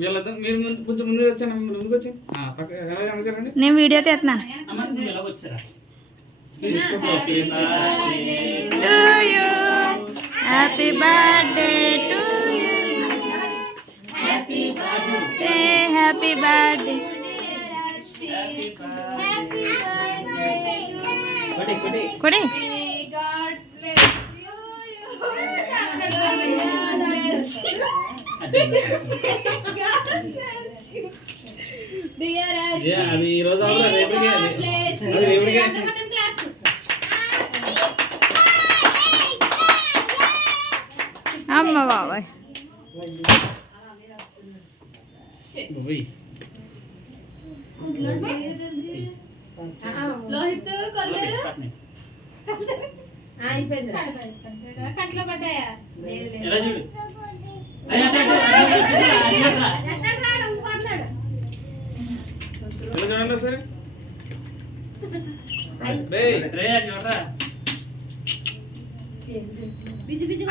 వీళ్ళతో మీరు కొంచెం ముందుకు వచ్చాను, ముందుకు వచ్చి పక్కన నేను వీడియో తీస్తున్నాను. Happy birthday to happy birthday. కొడి అది ఈ రోజు అమ్మ బాబాయ్. కంట్లో పడ్డాయా చూడండి ఒకసారి. Busy busy